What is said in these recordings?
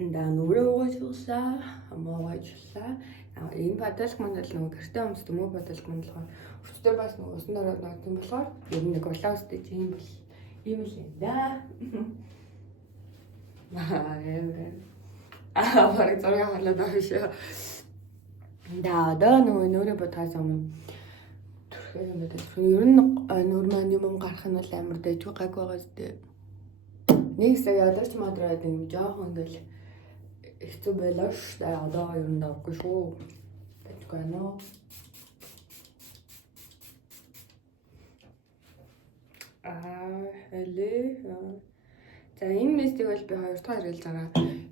Нүрээ угаажууллаа, хамаа угаажууллаа. Энэ бодлого мандал нөгөө гэртээ өмсдөг мөө бодлого мандал өчтөр бас нөгөө усан дорой ногдсон болохоор ер нь нэг улаан үстэй юм бол ийм л юм да. Бараг зураг халаад байгаа шүү. Одоо нөгөө нүрээ бодхоос өмнө түрхээ юм даа. Ер нь нүр маань юм гарах нь бол амар дэжгүй гаг байгаа зү. Нэг сая ядарч мадраад юм жоохон ингээл хэцүү байлаа шүү. Одоо ер нь давгүй шүү. Дэжгүй нөө. Хэлээ. За энэ местиг бол би 2 дахь хэрэглэж байгаа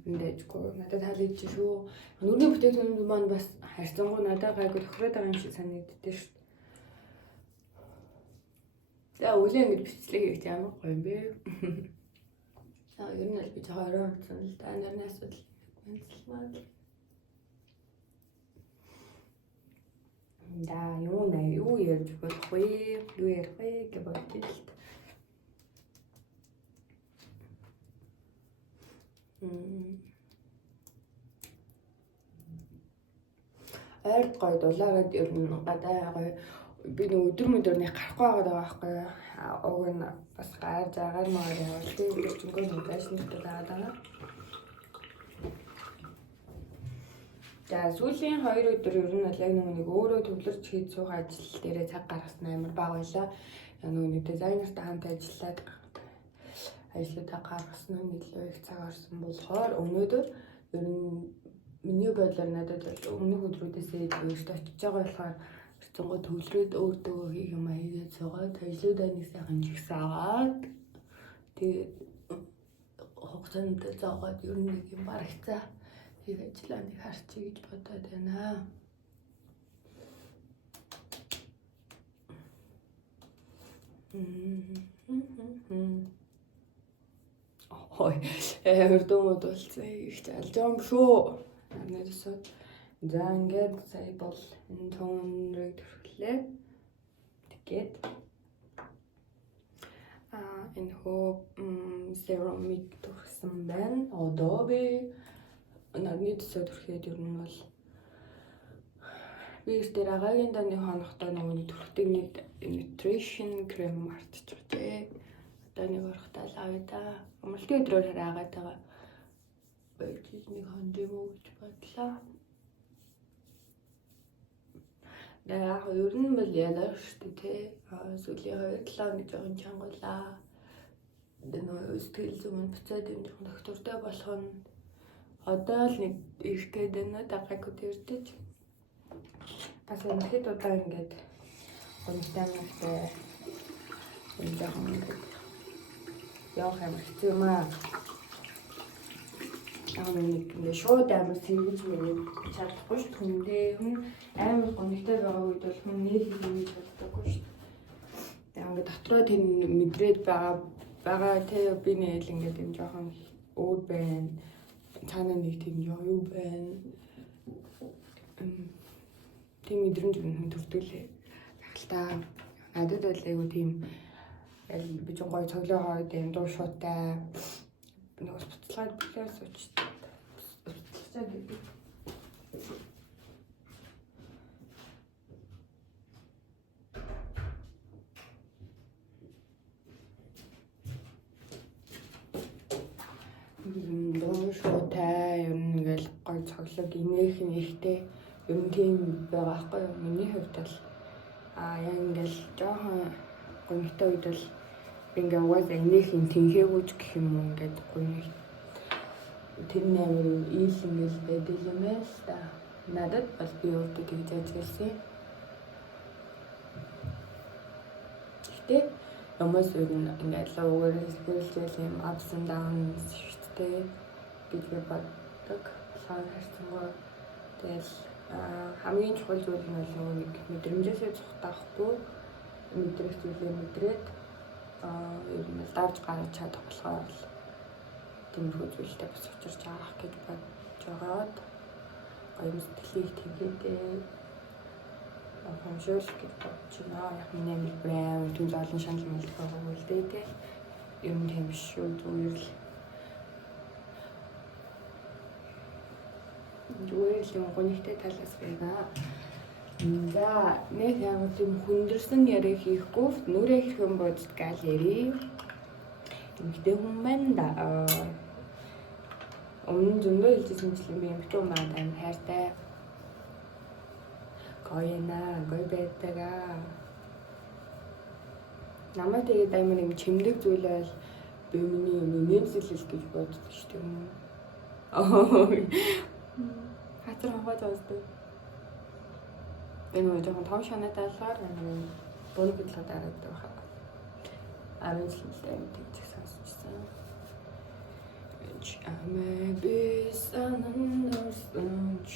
юм дэжгүй. Надад таалагдж шүү. Нүрийн бүтээгдэхүүн маань бас харьцангуй надад гайгүй тохироод байгаа юм шиг санагддээ шүү. За үлээ ингэж бичлэг хийх ямар гоё юм бэ? Ер нь л би жоохон орой орсон л да. Нарны асуудал мэдэлмээ. Да юу ярьж болох вэ? Юу ярих вэ гэж бодчих л та. Ойрд гоё дулаагаад ер нь гадаа гоё би нэг өдөр мөдөрний гарахгүй байгаа байхгүй. Уг нь бас гар заагаар маар явал тийм өчнгөө нэг ашиг дулаагаад байгаа. За сүүлийн 2 өдөр ер нь бол яг нэг өөрөө төвлөрч хийж суух ажил дээрээ цаг гаргасан амар бага байлаа. Нэг дизайнертай хамт ажиллаад ажлуудаа гаргасан нь нэлээд их цаг орсон болохоор өнөөдөр ер нь миний бодлоор надад өмнөх өдрүүдээс өөртөө очиж байгаа болохоор хэцүүгөө төвлөрөөд өөртөө хийх юм хийгээд суугаад ажлуудаа нэг сайхан жигсээ аваад тэгээд хугацаанд заагаад ер нь нэг юм барагцаа хийх ажлаа нэг харчих гэж бодоод байна. Ой, өрдөөмөд болсон их алж байгаа юм шүү. Надаас за ингээд сая бол энэ тонрыг төрхлээ. Тэгээд энэ хөө ceramic төрсөн байна. Одоо би нарны төсөө төрхээд ер нь бол би дээр агагийн даны хоногтой нөгөө төрхтэй нэг nutrition cream мартчих жээ. Одоо нэг орохтаа л авъя да. Амралтын өдрөөр хараагаад байгаа. Байж нэг хонжим уу гэж бодлоо. Яг ер нь бол ялаа шүү дээ. Сүүлийн 2-7 хоног жоохон чангалаа. Нөгөө сэтгэл зүйн буцаад юм жоохон доктортой болох нь одоо л нэг их гээд байна дагаагүй тэрдэж. Бас өнөхөд удаа ингээд гомдтойгтой энэ жоохон ингээд явах юм хэцүү юм аа. Нэг шууд амар сэргэж мэрэг чадахгүй шүү. Хүндээ хүн амар гомдтой байгаа үед бол хүн нэг хийж чаддаггүй шүү. Тэгээ ингээд дотроо тэр мэдрээд байгаа те би нэг л ингээд юм жоохон өөр байна. Цаана нэг тийм юу байна. Тийм мэдрэмж хүн төрдөлээ. Ахалтаа надад бол айгу тийм би ч гоё цоглоо хойд юм дуу шуутай нэг буцлагад бүлээс очиж буцлаа гэдэг. Дуу шуутай ер нь ингээл гоё цоглог инээх нэртэй ер нь тийм байгаа байхгүй юу? Миний хувьд бол яг ингээл жоохон гонхтой үед бол ингээ угаасаа инээх юм тэнхээгүй гэх юм уу ингээд гоё тэр нээр ийл ингээл байдаг юм байна л та. Надад бол би өөртөө тэгж ажилласан. Гэтэ хүмүүс ер нь ингээд луугаар хэлбэлжэл юм ups and downs шигттэй гэж боддог. Сар харцангуй тэгэл хамгийн чухал зүйл нь бол нэг мэдрэмжээсээ цухтаахгүй мэдрэх зүйлээ мэдрээд ер нь давж гаргаж чадах болохоор тиймэрхүү зүйлтэй бас учирч авах гэж бодож байгаад гоё сэтгэлийг тэмдээдээ хомшоол гэж бодож байна. Яг миний амил брэм түн олон шанал мэлдэх байгаа юм л дээ. Ер нь тийм шүү зүгээр л зүгээр л юм гонигтай талаас байна. За нэг яг тийм хүндэрсэн яриа хийхгүй нүрээ хэрхэн боддгаал ярий. Эмэгтэй хүн байна да. Өмнө зөндөө хэлжсэн чинь би эмэгтэй хүн маань амар хайртай. Гоё байдаг. Намайг тэгээд амар юм чимдэг зүйл байл би миний юм нэмсэлэл гэж боддог шүү дээ. Хатар хаваад байгаа. Энэ жоохон том шанаатай болохоор бөөнө бидлээ дараадаг байхаа. Арын хэлтэй юм гэж сонсчихсан. Амэ бис анандарсанч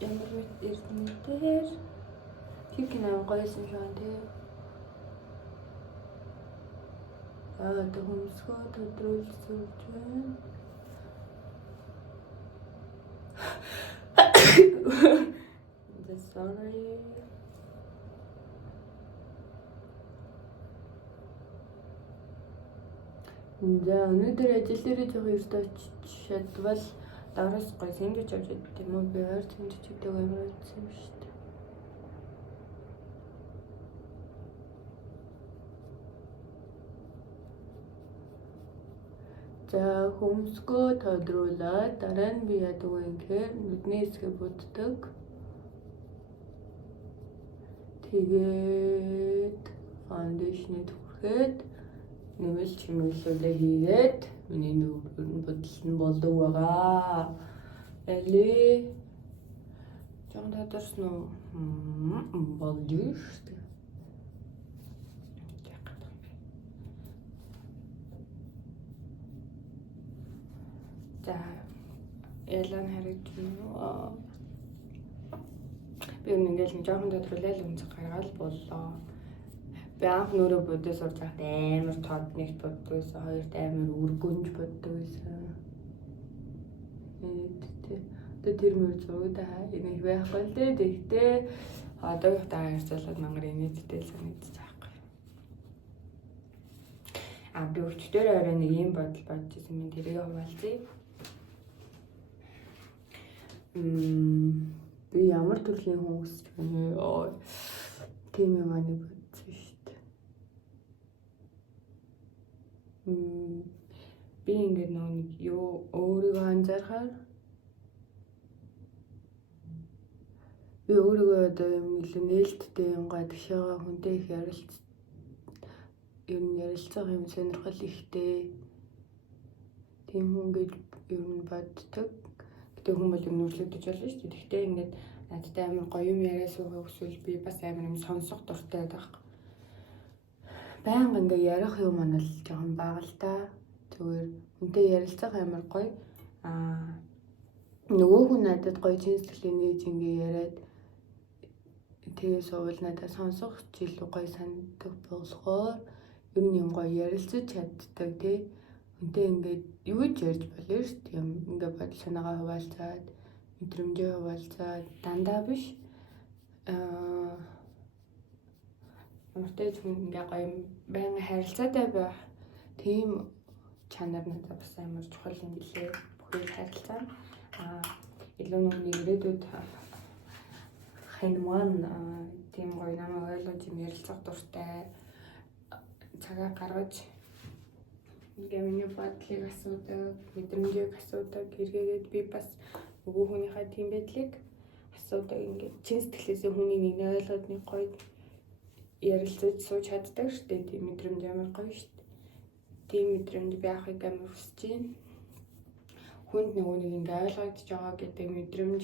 ямар мэт ирдэнээр тийм кино гоёсэн шаан тий. Төмсгөө төдрүүлсэн чинь sorry. За өнөөдөр ажил дээр жоохон эрт очичвал дараас гоё сэндвич авч идэх юм уу? Би ойр сэндвич гэдэг амар үзсэн юм шүү дээ. За хөмсгөө тодруулаад дараа нь би яадаг вэ гэхээр нүдний хэсгээ буддаг. Тэгээд фаундейшнийг түрхээд нэмэл чимэглүүлээ хийгээд миний нүдэн бодлон болдог байгаа. Эле жон татарсан уу? Болж шүү дээ. За ялан харагдана. Би ингээл нэг жоохон тодруулаад өнцөг гаргаад боллоо. Би анх нөрөө бодож сурч байхад амар тод нэгт боддог байсан. Хоёрт амар үргүнж боддог байсан. Тэр мөр зургуудаа энийг байхгүй л дээ. Тэгтээ одоогийнхаа харьцуулаад мангар инээдтэй л санагдаж байгаа юм. Би өчтөр орой нэг юм бодол бодож ирсэн юм. Тэрийг хуваалцъя. Би ямар төрлийн хүн хүсэж байна. Тийм юм аа нэг бодсон шүү дээ. Би ингээд нэг юу өөрийгөө анзаархаар би өөрийгөө одоо юм илүү нээлттэй юм гадагшаага хүнтэй их ярилцах юм сонирхол ихтэй. Тийм хүн гэж ер нь боддог. Хүн бол юм нүрлэгдэж болно шүү дээ. Гэхдээ ингээд надтай амар гоё юм яриа суугаа өсвөл би бас амар юм сонсох дуртай байдаг. Баян ингээ ярих юм маань л жоохон бага л да. Зүгээр хүнтэй ярилцах амар гоё. Нөгөө хүн надад гоё чин сэтгэлийн нээж ингээ яриад тэгээ суувал надад сонсох илүү гоё санагддаг болохоор ер нь юм гоё ярилцаж чаддаг тий. Үнтэй ингээд юу ч ярьж болно шүү дээ. Ингээ бодол санаагаа хуваалцаад, мэдрэмжээ хуваалцаад дандаа биш. Өөртөө ингээ гоё байнга харилцаатай байх. Тийм чанар надад бас амар чухал юм билээ. Бүхэл харилцаа. Илүү нэг ирээдүйд хэнман тийм гоё намайг ойлгож юм ярилцах дуртай. Цагаа гаргаж ингээ миний бодлыг асуудаг, мэдрэмжийг асуудаг, эргээгээд би бас нөгөө хүнийхээ тийм байдлыг асуудаг. Ингээ чин сэтгэлээсээ хүний нэг ойлгоод нэг гоё ярилцаж сууж чаддаг шүү дээ. Тийм мэдрэмж амар гоё шүү дээ. Тийм мэдрэмж би авахыг амар хүсэж байна. Хүнд нөгөө нэг ингээ ойлгогдож байгаа гэдэг мэдрэмж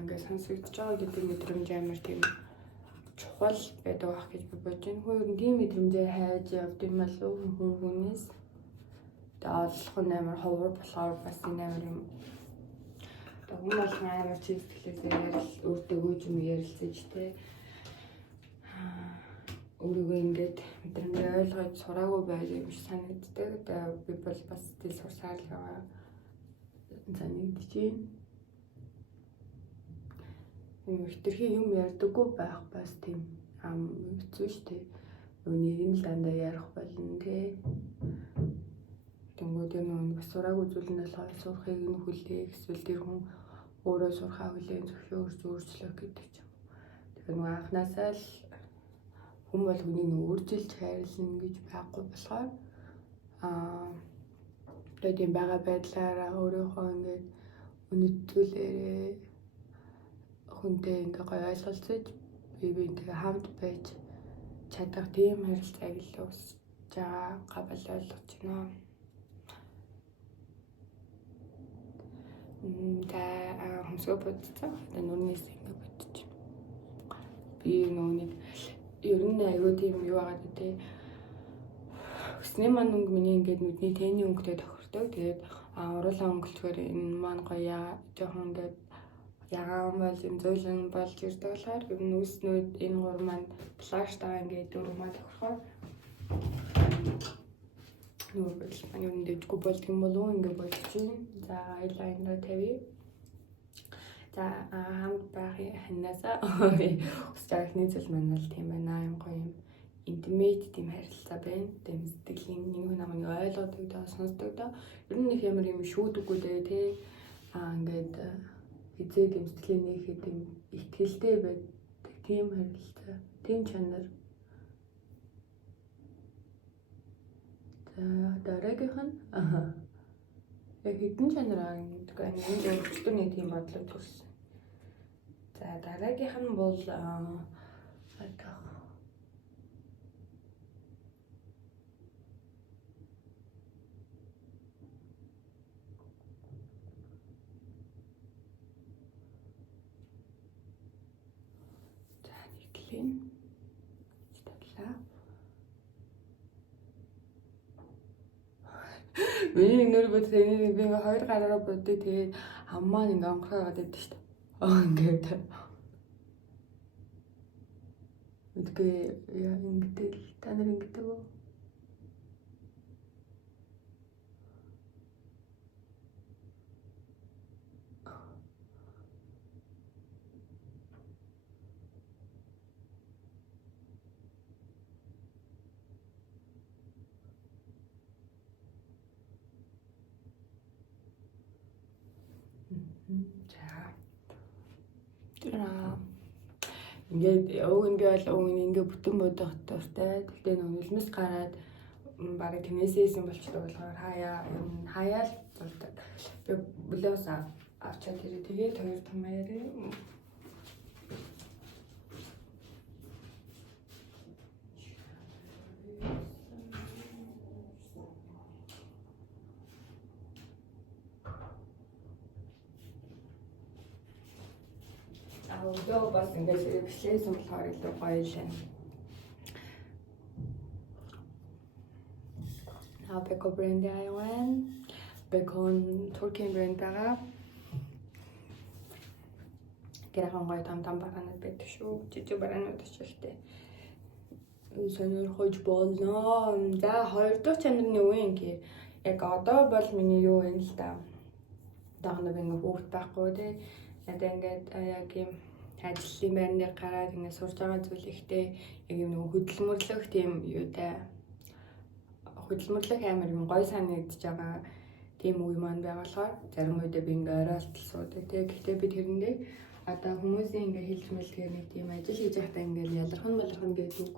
ингээ сонсогдож байгаа гэдэг мэдрэмж амар тийм чухал байдаг байх гэж би бодож байна. Хүн тийм мэдрэмжээ хайж явд юм болов хүнээс олох нь амар ховор болохоор бас энэ амар юм. Хүн болгон амар чин сэтгэлээсээ өөртөө юм ярилцаж те өөрийгөө ингээд мэдрэмжээ ойлгож сураагүй байж юм шиг санагддаг. Тэгээ би бол бас тийм сурсаар л байгаа санагдаж байна. Хитрхи юм ярьдаггүй байх бас тийм хэцүү шүү дээ. Үнийг нь л дандаа ярих болно тий. Тэнгүү тэр нэг бас сураагүй зүйл нь болохоор сурахыг нь хүлээх эсвэл тэр хүн өөрөө сурахаа хүлээн зөвшөөрч өөрчлөх гэдэг ч юм. Тэгэхээр нөгөө анхнаасаа л хүн бол хүнийг үржилж хайрлна гэж байхгүй болохоор тэгээд юм байгаа байдлаараа өөрийнхөө ингээд үнэтгүүлээрээ хүнтэй ингээ гоё ойлголцож бие-биентэйгээ хамт байж чадах тийм харилцааг л үүсэж байгаа бол ойлгож байна. Хөмсгөө бодцоо. Нүрнээс ингээ бодчих. Би нүунийг ер нь аюу тийм юу агаад үү. Өсний маань өнгө миний ингээд нүдний тэний өнгөтэй тохирдог. Тэгээд уруулаа өнгөлчгөр энэ маань гоё жоохон ингээд ягаан бол юм зөөлөн болж ирдэг болохоор ер нь үснүүд энэ гур маань плаштаа ингээд дөрвмаа тохирохоор нөгөө бодол маань ер нь дэвжгүй болдго юм болов уу ингээд болж байна. За айлайнер тавья. За хамт байхын ханаасаа өсч байгаа ихний зүйл маань бол тийм байна. Юм гоё юм интимейт тийм харилцаа байна. Тийм сэтгэлийн нэг хүн намайг ойлгодог доо сонсдог доо. Ер нь их ямар юм шүүдэггүй дээ тий. Ингээд эзэг юм сэтгэлийн нэхэд юм ихтгэлтэй байдаг тийм харилцаа, тийм чанар. За дараагийнх нь яг хэдэн чанар гэдэг энэ өөрчлөлтөө нэг тийм бодлого төрсөн. За дараагийнх нь бол миний нөр бод тэнийг би хоёр гараараа боддог. Тэгээд аммаа ингээ онгорхоод байдаг шүү дээ. Ингээд. Үгүй яа ингээд та нар ингээд үү? Ингээд өвгөнгээ бол өвгөн ингээ бүтэн бодох дуртай. Тэгтээ нүлмэс гараад бараг тэнэсээсэн болчихдог болохоор хаяа л зурдаг. Би блоус авчаад ирээ. Тэгээд хоёр томьёорээ өдөө бас ингээд бичлээсэн болохоор илүү гоё л байна. Beko брэнд аяwan. Beko Туркийн брэнд байгаа. Гэрхэн гоё том бараанууд байдаг шүү. Жижиг бараанууд ачаалтай. Сонирхож болно. За хоёр дахь чанар нь юу юм гэхээр яг одоо бол миний юу вэ л да. Дагнаг ингээ хүүхд байхгүй тий. Надаа ингээд яг юм ажлын байрны гараад ингэ сурж байгаа зүйл ихтэй яг юм нэг хөдөлмөрлөх тийм юутай хөдөлмөрлөх амар юм гой санагдаж байгаа тийм үе маань байгаа болохоор зарим үедээ би ингээ оройлтол суудаг тийм. Гэхдээ би тэрэндээ одоо хүмүүсийн ингээ хэлж мэлгээр нэг тийм ажил хийж байхдаа ингээ ялархан гэдэг үг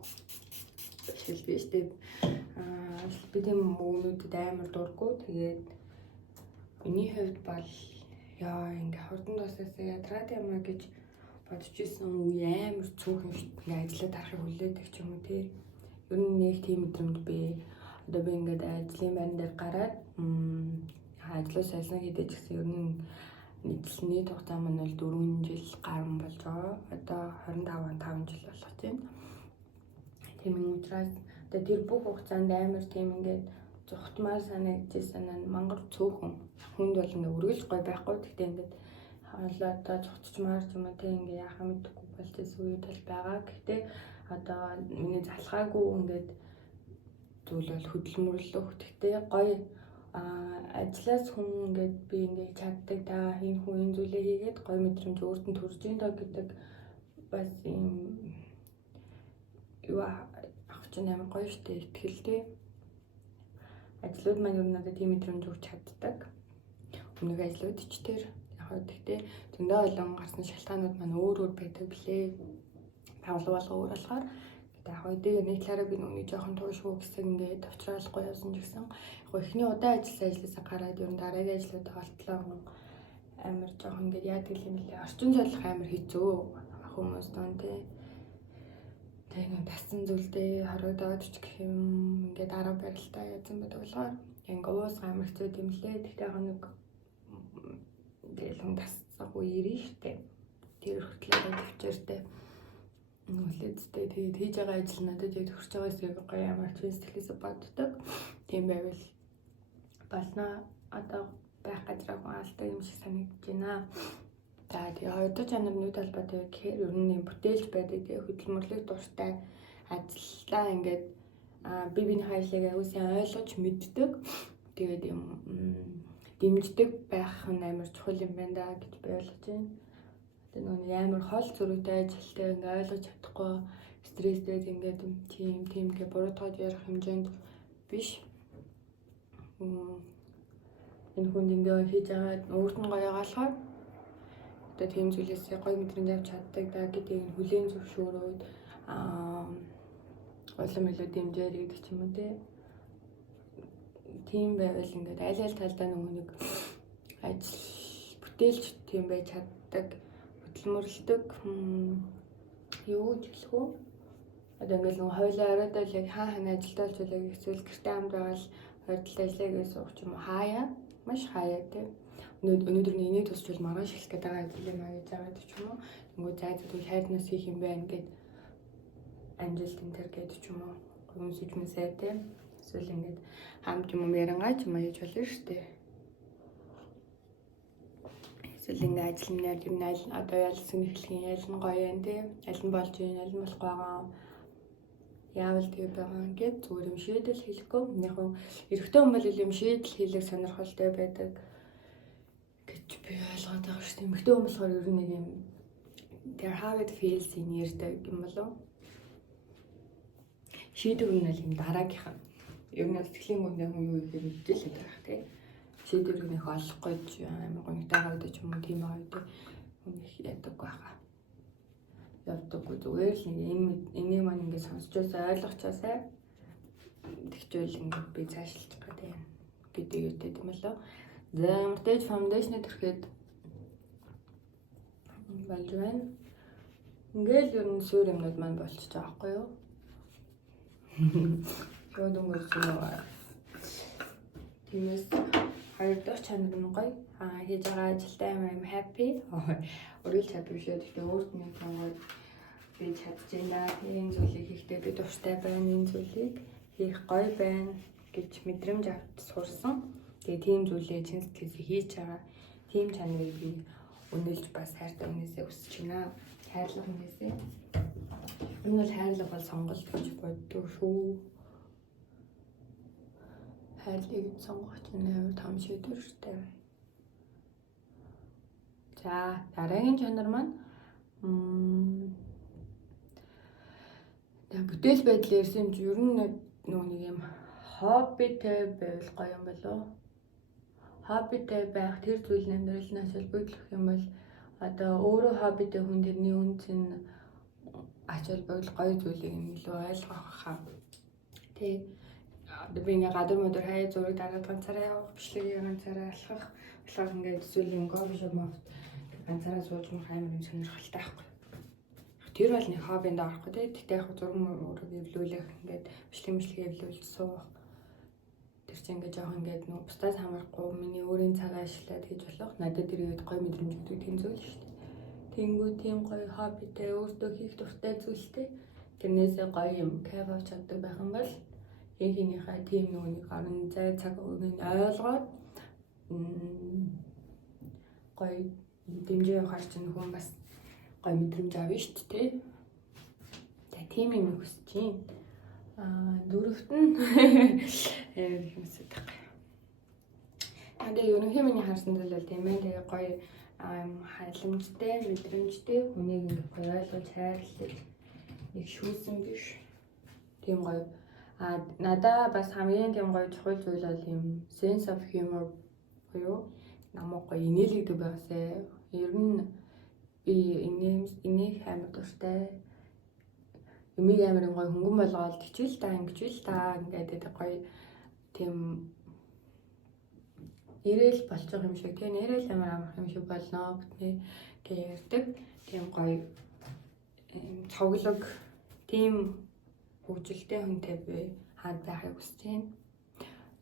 шил биш тийм. Би тийм өгнүүдэд амар дурггүй. Тэгээд миний хувьд бол яа ингээ хурдан тусаасаа ядраад юмаа гэж бодож исэн үе амар цөөхөн ингээ ажиллаад харахыг хүлээдэг ч юм уу тий. Ер нь нэг тийм мэдрэмж би одоо би ингээд ажлын байран дээр гараад ажлаа сайн хийдэг гэсэн ер нь нийтлэлний хугацаа маань бол 4 жил гарсан болж байгаа. Одоо 25 жил болох тийм. Тийм учраас одоо тэр бүх хугацаанд амар тийм ингээд зүхтмаар санагдчихсан нь мангар цөөхөн хүнд бол ингээ үргэлж гой байхгүй. Гэхдээ ингээд хаалаа зогтчмаар ч юм уу тийм ингээ яхаа мэдхгүй болчихсон үе тал байгаа. Гэхдээ одоо миний залхаагүй ингээд зүйл бол хөдөлмөрлөх. Гэхдээ гоё ажлаас хүн ингээд би ингээ чаддаг та энэ хүн энэ зүйлээ хийгээд гоё мэдрэмж өөртөө төрж ийн доо гэдэг бас юм юу авах чинь амар гоё штэ ихтгэлтэй. ажлууд маань ер нь надад тийм мэдрэмж өгч чаддаг. Өмнөх ажлууд ч тэр яг гэхдээ зөндөө олон гарсан шалтгаанууд маань өөр байдаг билээ. Тавлаг болго өөр болохоор яг үедээ нэг талаараа би нүг жоохон туушгүй гэсэн ингээд авчраалахгүй явсан ч гэсэн яг эхний удаа ажилласаа гараад ер нь дараагийн ажлууд болтлоо амар жоохон ингээд яадаг юм лээ. Орчин зайлах амар хэцүү хүмүүс дунд тий. Тэгээд тассан зүйлдээ харагдаад ч гэх юм ингээд арга барилтаа язсан байдаг болохоор ингээд уус амар хэцүү юм лээ. Тэгтээ яг нэг тэгэл хүн тасцаагүй ирэн штэ. Тэр хөтлөө төвчээртэй үлээдтэй тэгээд хийж байгаа ажил надад яг төгсөж байгаас гоё ямар ч сэтгэлээс боддог. Тийм байвал болно. Одоо байх газар хүн алдаг юм шиг санагдаж байна. За тэгээ хоёрдугаар чанар нь юу талбайтай вэ гэхээр ер нь бүтээлч байдаг тэгээ хөдөлмөрлөх дуртай ажиллаа ингээд биений хайлыг аюулсан ойлгож мэддэг. Тэгээд юм дэмждэг байх нь амар чухал юм байна да гэж би ойлгож байна. Тэгээ нөгөө амар хол зөрүүтэй ажилтай ингээд ойлгож чадахгүй стресстэй ингээд тийм гэ буруутгаад ярих хэмжээнд биш. Энэ хүн ингээд хийж байгаа өөрт нь гоё гаалгаар одоо тийм зүйлээс гоё мэдрэмж авч чаддаг да гэдэг нь хүлээн зөвшөөрөөд улам илүү дэмжээр гэдэг ч юм уу тийм байвал ингээд аль талдаа нэг ажил бүтээлч тийм байж чаддаг хөдөлмөрлөдөг юу гэж хэлэх вэ? Одоо ингээд нэг хойлоо оройдоо л яг хаана ажилдаа ч үлээ эсвэл гэртээ хамт байгаа л хойдолд ажиллая гэж суух ч юм уу хаяа маш хаяа тийм өнөөдөр нэг энийг тусчвал маргааш хэлэх гээд байгаа юм аа гэж байгаа ч юм уу. Тэнгүү зай зүгт хайрнаас хийх юм байна гэд амжилт энэ төр гэдэг ч юм уу. Хүмүүс ижмэсээ тийм эсвэл ингээд хамт юм яриангаа ч юм аяж болно шүү дээ. Эсвэл ингээд ажлынаар юм айл одоо ялсан эхлэхийн ял нь гоё юм тийм аль нь болж ийн аль нь болохгүй байгаа яавал тэгээ байгаа ингээд зүгээр юм шийдэл хэлэхгүй яг эрэгтэй хүн бол юм шийдэл хийлэх сонирхолтой байдаг гэж би ойлгоод байгаа шүү дээ. Эмэгтэй хүн болохоор ер нь нэг юм their how it feels in ярьдаг юм болов шийдвэр нь л юм дараагийнх нь ер нь сэтгэлийн гүндээ хүн юу гэхээр мэдээлэл байх тийм шийдвэрийг нөх олохгүй амар гонтойгоо гэдэг юм уу тийм аа гэдэг хүн их яадаг байхаа явдаггүй зүгээр л энийг маань ингээд сонсчоосоо ойлгочоосаа тэгчвэл ингээд би цаашлах гэдэг юутэй юм болоо. За ямар ч фаундейшн төрхэд болж байна. Ингээл ер нь суур юмнууд маань болчихж байгаа байхгүй юу? Гойдонгоос юм аа. Тиймээс хоёр дахь чанар нь гоё. Хийж байгаа ажилтай юм happy. Өөрөлд чадвар шүү. Тэгэхээр өөрт нь гоё би чадчихна. Энэ зүйлийг хийхдээ би дуртай байна. Энэ зүйлийг хийх гоё байна гэж мэдрэмж авч сурсан. Тэгээ тийм зүйлээ чин сэтгэлээс хийж байгаа. Тийм чанарыг би өнөөлж бас хайртай хүнээсээ өсөж байна. Хайрлах хүнээсээ. Энэ бол хайрлах бол сонголт гэж боддог шүү. Хайрлыг сонгох чинь амар том шийдвэр шүү дээ. За дараагийн чанар маань бүтээл байдал ярьсан юм чи ер нь нэг юм хоббитэй байвал гоё юм болов. Хоббитэй байх тэр зүйл нь амьдралын холбогдлох юм бол одоо өөрөө хоббитэй хүн тэрний үнц нь ач холбогдол гоё зүйлийг илүү ойлгох хаа. Тэг би ингээ гадар модор хай зураг дараад ганцаараа явах бичлэгийг ганцаараа алхах болохоор ингээ эсвэл ингээ кофе шоп мод ганцаараа сууж мөх амар юм сонирхолтой байхгүй. Тэр бол нэг хоббинд орохгүй тий. Тэгтээ яг зураг мөрөг эвлүүлэх ингээд бичлэг эвлүүлж суух. Тэр чинь ингээд жоох ингээд нөө бусдаас хамаарахгүй миний өөрийн цагаа ашиглаад хийж болох надад тэргээд гоё мэдрэмж өгдөг тийм зүйл шүү дээ. Тэнгүү тийм гоё хоббитэй өөртөө хийх дуртай зүйлтэй тэрнээсээ гоё юм кайф авч чаддаг байх юм бол эхнийхээ тийм нүунийг орон зай цаг үеийг ойлгоод гоё дэмжээ явахаар чинь хүн бас гоё мэдрэмж авна шүү дээ. Тэгээ тийм юм хүсэж байна. Дөрөвт нь юмсад байгаа. Тэгээ ерөнхий миний харсан зүйл бол тийм ээ. Тэгээ гоё халамжтай, мэдрэмжтэй хүнийг гоё ойлгож хайрлах нэг шүүсэн биш. Тийм гоё Надаа бас хамгийн тийм гоё чухал зүйл бол юм sense of humor буюу намайг гоё инээлэгдэг байгаасаа. Ер нь би энийг амар дуртай. Юмыг амар гоё хөнгөн болгоод хичээл та ингэж та ингээд гоё тийм нэрэл болчих юм шиг тийм нэрэл амар амарх юм шиг болно гэдэг ярьдаг. Тийм гоё цоглог тийм хөгжилтэй хүнтэй би хаад байхыг хүсэж байна.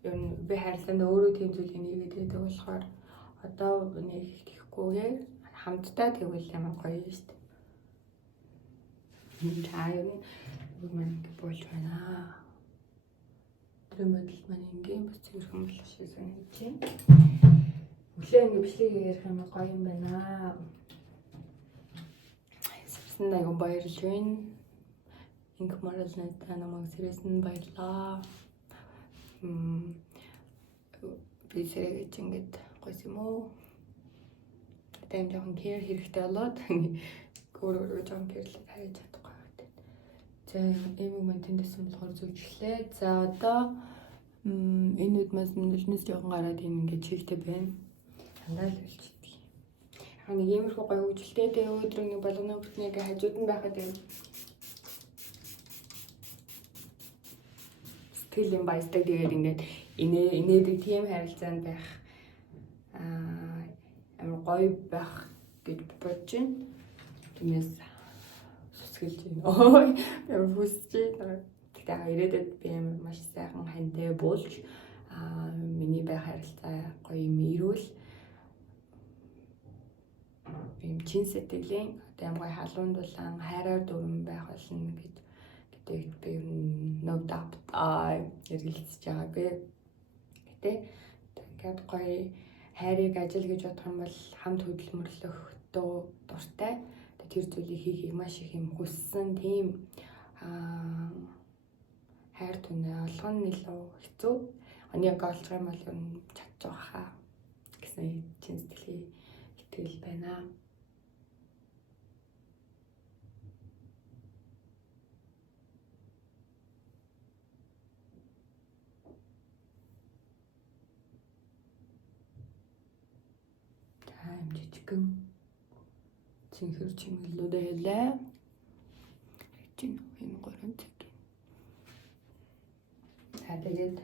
Ер нь би харилцаанд өөрөө тийм зүйлийг нэгээд байдаг болохоор одоо нэг тийхгүйгээр хамтдаа тэгвэл амар гоё юм шүү дээ. Чаяа нэг маань болж байна. Тэр мэдл маань ингийн бас зэрхэн болох шиг санагдаж байна. Өглөө ингэ бичлэг ярих юм гоё юм байна. Сэрсэн айгу баярлж байна. Инх моралнаа намайг сэрсэн баярлаа. Би сэрэж ингэж гойс юм уу? Тэм жоохон кэр хэрэгтэй болоод өөрөө жоохон кэрлэг хайж чадахгүй байдаг. За ийм юм тэндсэн болохоор зөвжлээ. За одоо энэ үдмээс нүлнээс жоохон гараад ингэж хийхтэй байна. Дандаа л үлчдэг. Яг нэг иймэрхүү гоё хөгжилтэй тэ өдрийн болгоно бүтнийг хажууд нь байхад юм. Сэтгэл юм баясдаг тэгээд ингээд инээдэг тийм харилцаанд байх амар гоё байх гэж бодож байна. Тиймээс сүсгэлж байна. Ой, ямар хүсэж байна. Тэгтээ ирээдүйд би амар маш сайхан хантай болж миний байх харилцаа гоё юм ирүүл юм чин сэтгэлийн одоо ямар гоё халуун дулаан хайраар дүрэн байх болно гэж гэдэг би no doubt ярилцж байгаа би. Гэтэ ингээд гоё хайрыг ажил гэж бодох юм бол хамт хөдөлмөрлөх дуртай. Тэр зүйлийг хийхийг маш их юм хүссэн тийм хайр түнээ олгоно илүү хэцүү. Онийг олж байгаа юм бол ер нь чадчих واخа гэсэн чин сэтгэлийн итгэл байна. Жижигэн цэнхэр чимэглүүдээ хэлээ. Чин энэ 3 цаг. За тэгээд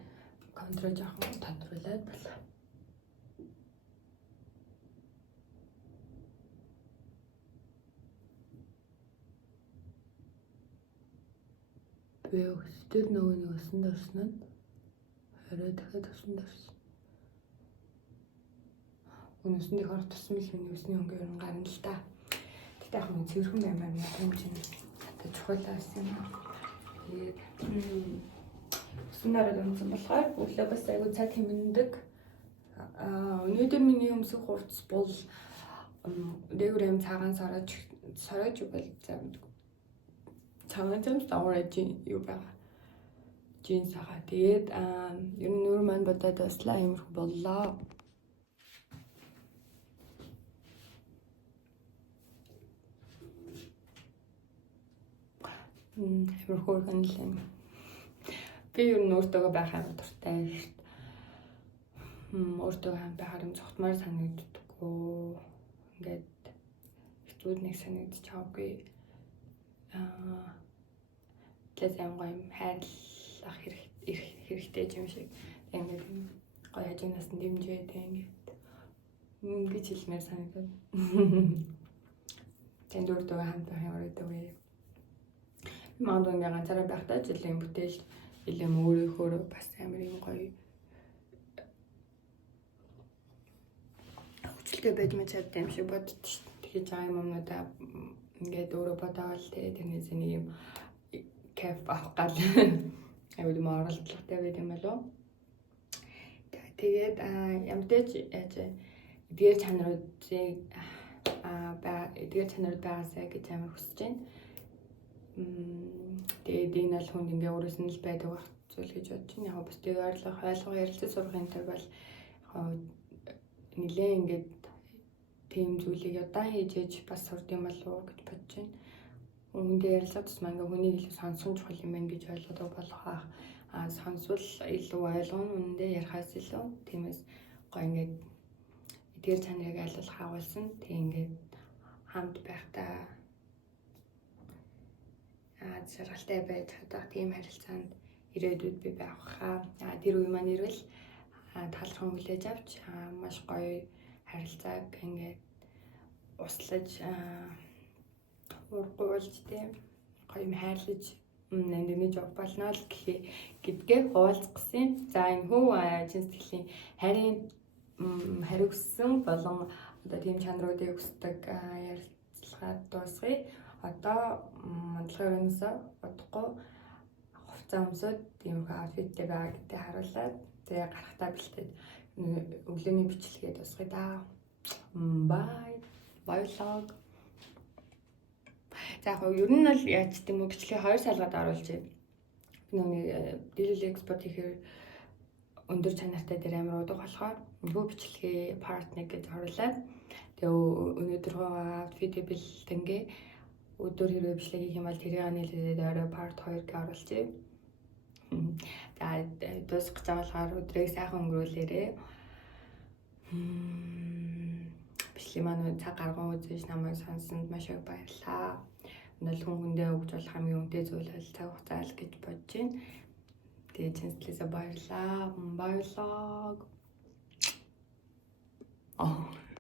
контрол жоохон тодруулаад болоо. Би өсдөр нөгөө нэг усан дорсон нь орой дахиад усан дорсон. Өнөөсөн их орт туссан л миний өсний өнгө ер нь гарна л та. Тэгтээ яг нэг цэвэрхэн баймаар юм чинь одоо чухалаас юм. Тэгээд усан дараад унсан болохоор өглөө бас айгүй цад хэмндэг. Өнөөдөр миний өмсөх хувцас бол дээгүүр юм цагаан сараж бол цагаан зам давраж юу байгаа. Джинс хаа. Тэгээд ер нь нүүр маань бодоод баслаа юмрх боллоо. Амар хөөргөн л юм. Би ер нь өөртөө байх амар дуртай шүү дээ. Өөртөө байхаар юм цогтмаар санагддаггүй. Ингээд хэцүүд нэг санагдчих чавгүй. Тэгээд юм гоё хайрлах хэрэгтэй юм шиг. Ингээд гоё хажуунаас нь дэмжээ тэг ингээд хэлмээр санагдав. Тэнд өөртөө хамт байх юм оройдгүй. Манд ингээ ганцаараа байхдаа жилийн бүтээл илэм өөрийнхөө бас амар юм гоё хүчлээ байж мэдээд юм шиг боддоо шүү дээ. Тэгэхээр жаа юмнуудаа ингээд өөрөө бодоол тэ тэрнээс нэг юм кайф авах гал аюул юм оролдлоготой байт юм болов. Тэгээд ямдаж яаж эдгээр чанаруудыг эдгээр чанарууд байгаасаа гэж амар хүсэж байна. Тэгээд энэ бол хүн ингээ өөрөөс нь л байдаг байх зүйл гэж бодож байна. Яг бусдыг ойлгох ярилцаж сурахын тулд бол нэлээ ингээд тийм зүйлийг удаан хийж бас сурд юм болов уу гэж бодож байна. Үүндээ ярилцах тусмаа ингээ хүний илүү сонсон чухал юм байна гэж ойлгоод болох аа. сонсвол илүү ойлгоно үнэндээ ярихаас илүү. Тиймээс гоё ингээд эдгээр чанарыг айлуулах агуулсан. Тэг ингээд хамт байхдаа жаргалтай байж чадах тийм харилцаанд ирээдүйд би байх хаа. Тэр үе маань ирвэл талархан хүлээж авч маш гоё харилцааг ингээд услаж ургуулж тийм гоё юм хайрлаж нэмж явах болно л гэдгээ хуваалцсан. За энэ хүү чин сэтгэлийн харийн хариуцсан болон одоо тийм чанаруудыг өсдөг ярилцлагаа дуусгая. Одоо мандлахын өрөөс бодохгүй хувцас өмсөд тийм их outfitтэй байгаа гэдгийг харуулад тэгээ гарахтаа бэлтээд өглөөний бичлэгээ дуусгая да. Bye. Bye vlog. За яг ер нь бол яаж тийм үү бичлэгээ 2 салгаад оруулж байна. Нүний digital export хийхээр өндөр чанартай дээр амар удаг болохоор нөгөө бичлэгээ part 1 гэж оруулаад тэгээ өнөөдөр outfit бэлтэнгээ өдөр хэрвээ бичлэг хийх юм бол тэрийг нийлүүлээд орой part 2 гэж оруулчих. За дуусгах гэж байгаа болохоор өдрийг сайхан өнгөрүүлээрэй. Бичлэг маань цаг гарган үзэж намайг сонссонд маш их баярлалаа. Өнөөдөр хүндээ өгч болох хамгийн үнэтэй зүйл бол цаг хугацаа л гэж бодож байна. Тэгээ чин сэтгэлээсээ баярлалаа. Баярлалаа.